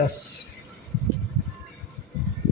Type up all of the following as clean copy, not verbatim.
10।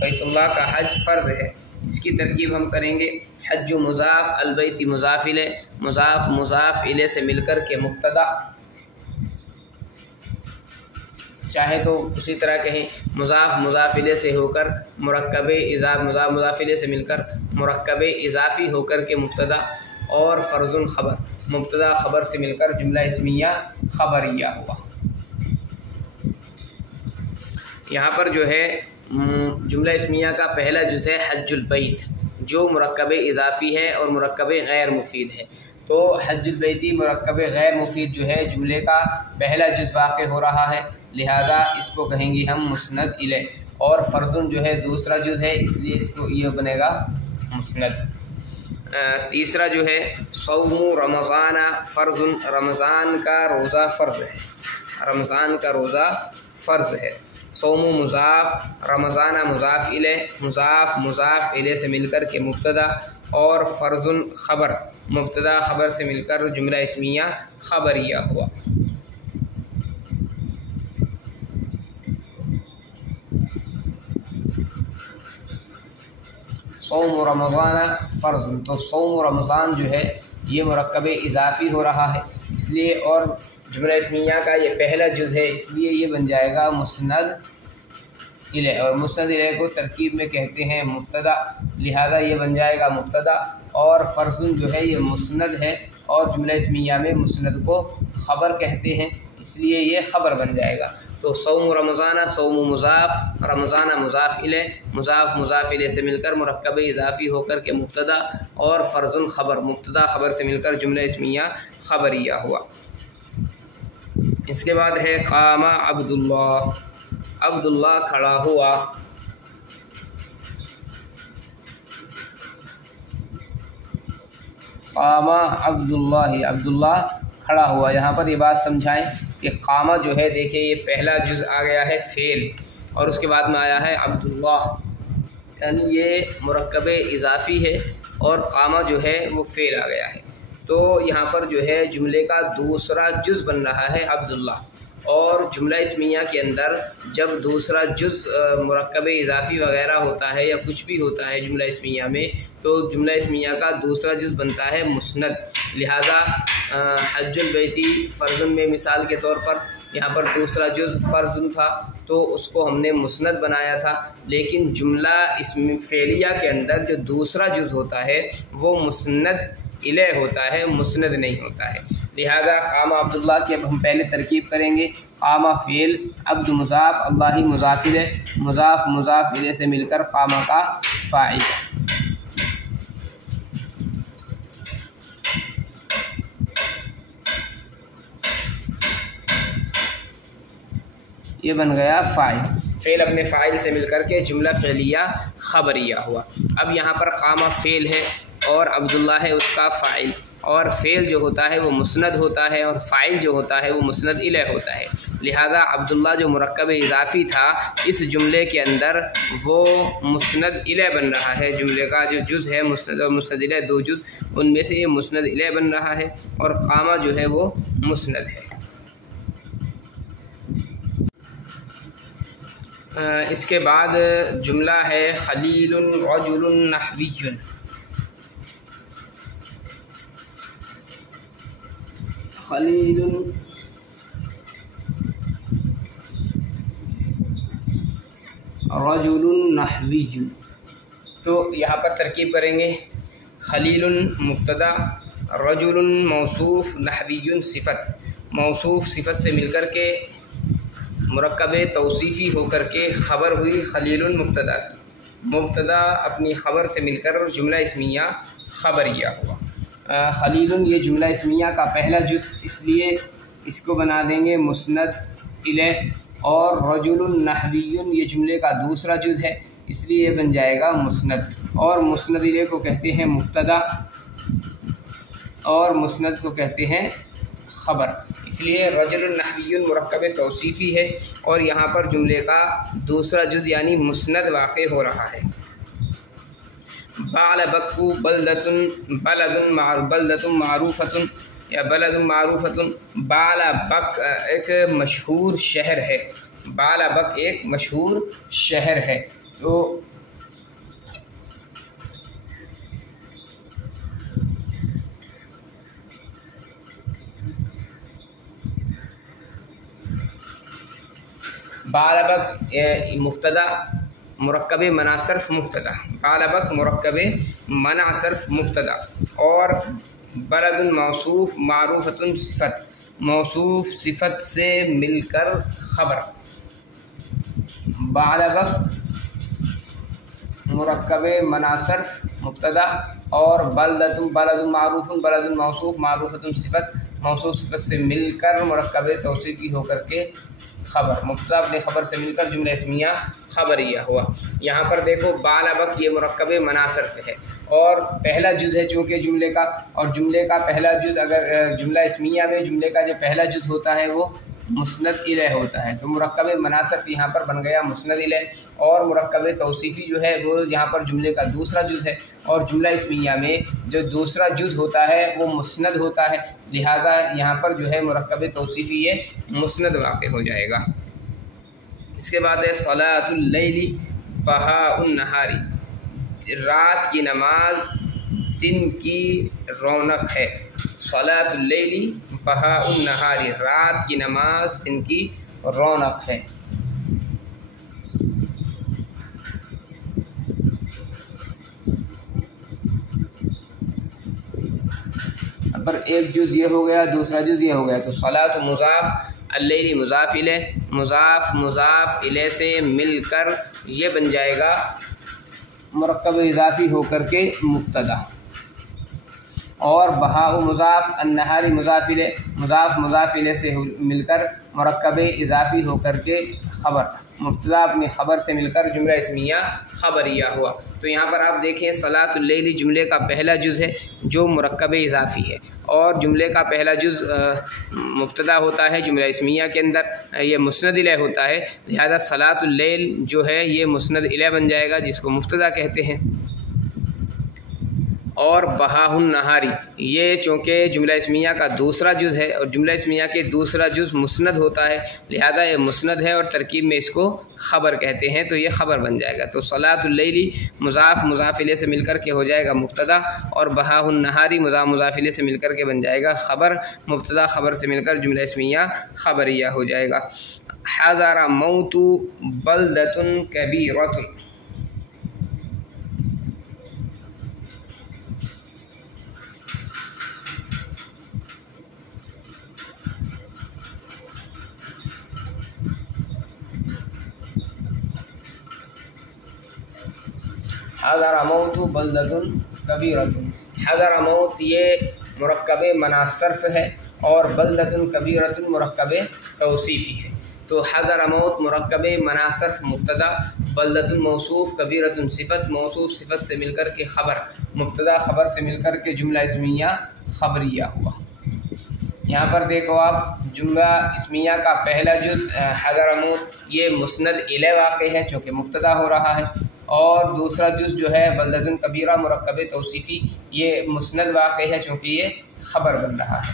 بیت اللہ کا حج فرض ہے۔ اس کی ترکیب ہم کریں گے، حج مضاف البیت مضاف الیہ، مضاف مضاف الیہ سے مل کر کے مبتدا، چاہے تو اسی طرح کہیں مضاف مضاف الیہ سے ہو کر مرکب اضافی، مضاف مضاف الیہ سے مل کر مرکب اضافی ہو کر کے مبتدا، اور فرض خبر، مبتدا خبر سے مل کر جملہ اسمیہ خبریہ ہوا۔ یہاں پر جو ہے جملہ اسمیہ کا پہلا جز ہے حج البیت، جو مرکب اضافی ہے اور مرکب غیر مفید ہے۔ تو حج البیتی مرکب غیر مفید جو ہے جملے کا پہلا جز واقع ہو رہا ہے، لہذا اس کو کہیں گے ہم مسند الیہ، اور فردن جو ہے دوسرا جز ہے، اس لیے اس کو یہ بنے گا مسند۔ تیسرا جو ہے صوم رمضان فرض، رمضان کا روزہ فرض ہے، رمضان کا روزہ فرض ہے۔ صوم مضاف، رمضان مضاف الیہ، مضاف مضاف الیہ سے مل کر کے مبتدا، اور فرض خبر، مبتدا خبر سے مل کر جملہ اسمیہ خبریہ ہوا۔ صوم رمضان فرض، تو صوم رمضان جو ہے یہ مرکب اضافی ہو رہا ہے، اس لیے، اور جملہ اسمیہ کا یہ پہلا جز ہے، اس لیے یہ بن جائے گا مسند الیہ، اور مسند الیہ کو ترکیب میں کہتے ہیں مبتدا، لہذا یہ بن جائے گا مبتدا، اور فرض جو ہے یہ مسند ہے، اور جملہ اسمیہ میں مسند کو خبر کہتے ہیں، اس لیے یہ خبر بن جائے گا۔ تو صوم رمضان، صوم مضاف، رمضان مضاف الیہ، مضاف مضاف الیہ سے مل کر مرکب اضافی ہو کر کے مبتدا، اور فرض خبر، مبتدا خبر سے مل کر جملہ اسمیہ خبریہ ہوا۔ اس کے بعد ہے قام عبداللہ، عبداللہ کھڑا ہوا۔ قام عبداللہ، عبداللہ کھڑا ہوا۔ یہاں پر یہ بات سمجھائیں کہ قامہ جو ہے، دیکھیں یہ پہلا جز آ گیا ہے فعل، اور اس کے بعد میں آیا ہے عبداللہ، یعنی یہ مرکب اضافی ہے، اور قامہ جو ہے وہ فعل آ گیا ہے۔ تو یہاں پر جو ہے جملے کا دوسرا جز بن رہا ہے عبداللہ، اور جملہ اسمیہ کے اندر جب دوسرا جز مرکب اضافی وغیرہ ہوتا ہے یا کچھ بھی ہوتا ہے جملہ اسمیہ میں، تو جملہ اسمیہ کا دوسرا جز بنتا ہے مسند، لہذا حج البیتی فرض میں مثال کے طور پر یہاں پر دوسرا جز فرض تھا، تو اس کو ہم نے مسند بنایا تھا، لیکن جملہ اسم فعلیہ کے اندر جو دوسرا جز ہوتا ہے وہ مسند الیہ ہوتا ہے، مسند نہیں ہوتا ہے۔ لہذا قام عبداللہ کی اب ہم پہلے ترکیب کریں گے، قام فعل، عبد مضاف، اللہ مضاف الیہ، مضاف مضاف الیہ سے مل کر قام کا فاعل۔ یہ بن گیا فاعل، فعل اپنے فاعل سے مل کر کے جملہ فعلیہ خبریہ ہوا۔ اب یہاں پر قام فعل ہے اور عبداللہ ہے اس کا فاعل، اور فعل جو ہوتا ہے وہ مسند ہوتا ہے، اور فاعل جو ہوتا ہے وہ مسند الیہ ہوتا ہے، لہذا عبداللہ جو مرکب اضافی تھا اس جملے کے اندر وہ مسند الیہ بن رہا ہے، جملے کا جو جز ہے مسند اور مسند الیہ دو جز، ان میں سے یہ مسند الیہ بن رہا ہے، اور قامہ جو ہے وہ مسند ہے۔ اس کے بعد جملہ ہے خلیل رجل نحوی، خلیل رجل نحوی، تو یہاں پر ترکیب کریں گے، خلیل مبتدا، رجل موصوف، نحوی صفت، موصوف صفت سے مل کر کے مرکب توصیفی ہو کر کے خبر ہوئی خلیل مبتدا کی، مبتدا اپنی خبر سے مل کر جملہ اسمیہ خبریہ ہوا۔ خلیل یہ جملہ اسمیہ کا پہلا جز، اس لیے اس کو بنا دیں گے مسند الیہ، اور رجل نحوی یہ جملے کا دوسرا جز ہے، اس لیے یہ بن جائے گا مسند، اور مسند الیہ کو کہتے ہیں مبتدا، اور مسند کو کہتے ہیں خبر، اس لیے رجل نحوی مرکب توصیفی ہے، اور یہاں پر جملے کا دوسرا جز یعنی مسند واقع ہو رہا ہے۔ بال بکو بلد معروفۃ یا بلد معروفۃ، بال بک ایک مشہور شہر ہے، بال بک ایک مشہور شہر ہے، تو بعلبک مبتدا مرکب منع صرف مبتدا، بعلبک مرکب منع صرف مبتدا، اور بلد موصوف معروفۃ صفت، موصوف صفت سے مل کر خبر، بعلبک مرکب منع صرف مبتدا، اور بلد معروف، بلد موصوف معروفۃ صفت، موصوف صفت سے مل کر مرکب توصیفی ہو کر کے خبر، مبتدا اپنے خبر سے مل کر جملہ اسمیہ خبریہ ہوا۔ یہاں پر دیکھو بعلبک یہ مرکب منع صرف ہے اور پہلا جز ہے چونکہ جملے کا، اور جملے کا پہلا جز اگر جملہ اسمیہ میں جملے کا جو پہلا جز ہوتا ہے وہ مسند الیہ ہوتا ہے، تو مرکب منع صرف یہاں پر بن گیا مسند الیہ، اور مرکب توصیفی جو ہے وہ یہاں پر جملے کا دوسرا جز ہے، اور جملہ اسمیہ میں جو دوسرا جز ہوتا ہے وہ مسند ہوتا ہے، لہذا یہاں پر جو ہے مرکب توصیفی یہ مسند واقع ہو جائے گا۔ اس کے بعد ہے صلاۃ اللیل بہاء النہار، رات کی نماز دن کی رونق ہے، صلاۃ اللیل بہاء النہار، رات کی نماز دن کی رونق ہے۔ پر ایک جز یہ ہو گیا، دوسرا جز یہ ہو گیا، تو صلاۃ مضاف، اللیل مضاف الیہ، مضاف مضاف الیہ سے مل کر یہ بن جائے گا مرکب اضافی ہو کر کے مبتدا، اور بہاء مضاف، النہار مضاف الیہ، مضاف مضاف الیہ سے مل کر مرکب اضافی ہو کر کے خبر، مبتدا اپنی خبر سے مل کر جملہ اسمیہ خبریہ ہوا۔ تو یہاں پر آپ دیکھیں صلاۃ اللیل جملے کا پہلا جز ہے جو مرکب اضافی ہے، اور جملے کا پہلا جز مبتدا ہوتا ہے جملہ اسمیہ کے اندر، یہ مسند الیہ ہوتا ہے، لہذا صلاۃ اللیل جو ہے یہ مسند الیہ بن جائے گا جس کو مبتدا کہتے ہیں۔ اور بہاء النہار یہ چونکہ جملہ اسمیہ کا دوسرا جز ہے اور جملہ اسمیہ کے دوسرا جز مسند ہوتا ہے، لہذا یہ مسند ہے اور ترکیب میں اس کو خبر کہتے ہیں، تو یہ خبر بن جائے گا۔ تو صلاۃ اللیل مضاف مضاف الیہ سے مل کر کے ہو جائے گا مبتدا، اور بہاء النہار مضاف مضاف الیہ سے مل کر کے بن جائے گا خبر، مبتدا خبر سے مل کر جملہ اسمیہ خبریہ ہو جائے گا۔ حضر موت بلدۃ کبیرۃ، حضر موت بلدۃ کبیرۃ، حضر موت یہ مرکب منع صرف ہے اور بلدۃ کبیرۃ مرکب توصیفی ہے، تو حضر موت مرکب منع صرف مبتدا، بلدۃ موصوف، کبیرۃ صفت، موصوف صفت سے مل کر کے خبر، مبتدا خبر سے مل کر کے جملہ اسمیہ خبریہ ہوا۔ یہاں پر دیکھو آپ جملہ اسمیہ کا پہلا جز حضر موت یہ مسند الیہ واقع ہے چونکہ مبتدا ہو رہا ہے، اور دوسرا جز جو ہے بلدۃ کبیرہ مرکب توصیفی یہ مسند واقع ہے چونکہ یہ خبر بن رہا ہے۔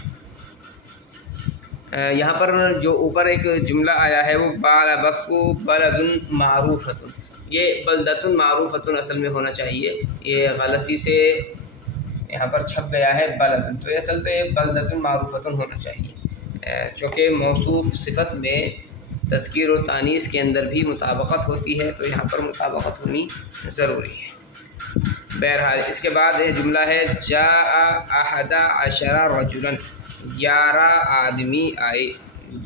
یہاں پر جو اوپر ایک جملہ آیا ہے وہ بعلبک بلد معروفۃ، یہ بلدۃ معروفۃ اصل میں ہونا چاہیے، یہ غلطی سے یہاں پر چھپ گیا ہے بلد، تو اصل تو یہ بلدۃ معروفۃ ہونا چاہیے، چونکہ موصوف صفت میں تذکیر و تانیث کے اندر بھی مطابقت ہوتی ہے، تو یہاں پر مطابقت ہونی ضروری ہے۔ بہرحال اس کے بعد جملہ ہے جاء احد عشر رجلا، 11 آدمی آئے،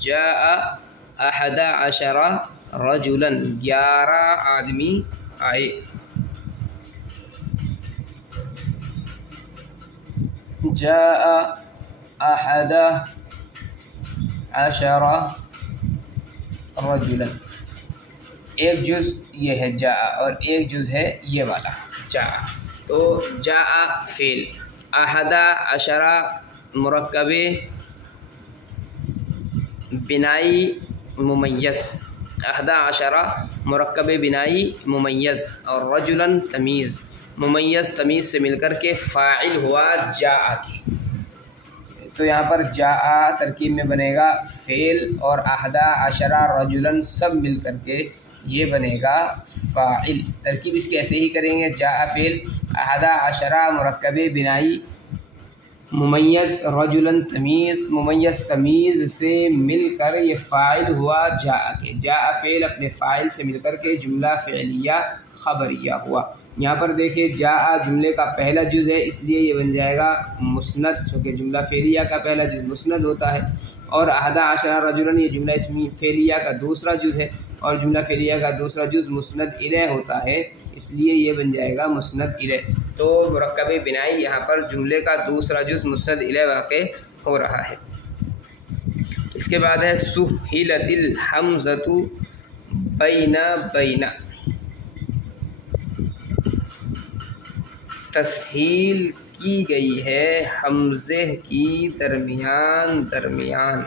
جاء احد عشر رجلا، 11 آدمی آئے، جاء احد عشر رجلا، ایک جز یہ ہے جاء اور ایک جز ہے یہ والا جاء، تو جاء فعل، احد عشر مرکب بنائی ممیز، احد عشر مرکب بنائی ممیز، اور رجلا تمیز، ممیز تمیز سے مل کر کے فاعل ہوا جاء کی، تو یہاں پر جاء ترکیب میں بنے گا فعل اور احد عشر رجلا سب مل کر کے یہ بنے گا فاعل۔ ترکیب اس کی ایسے ہی کریں گے، جاء فعل، 11 مرکب بنائی، ممیز رجلاً تمیز، ممیز تمیز سے مل کر یہ فاعل ہوا جاء کے، جاء فعل اپنے فاعل سے مل کر کے جملہ فعلیہ خبریہ ہوا۔ یہاں پر دیکھیں جاء جملے کا پہلا جز ہے، اس لیے یہ بن جائے گا مسند، چونکہ جملہ فعلیہ کا پہلا جز مسند ہوتا ہے، اور 11 رجلاً یہ جملہ اسمی فعلیہ کا دوسرا جز ہے، اور جملہ فعلیہ کا دوسرا جز مسند الیہ ہوتا ہے، اس لیے یہ بن جائے گا مسند الیہ۔ تو مرکب بنائی یہاں پر جملے کا دوسرا جز مسند الیہ واقع ہو رہا ہے۔ اس کے بعد ہے سہلت الحمزۃ بین بین، تسہیل کی گئی ہے حمزے کی درمیان درمیان۔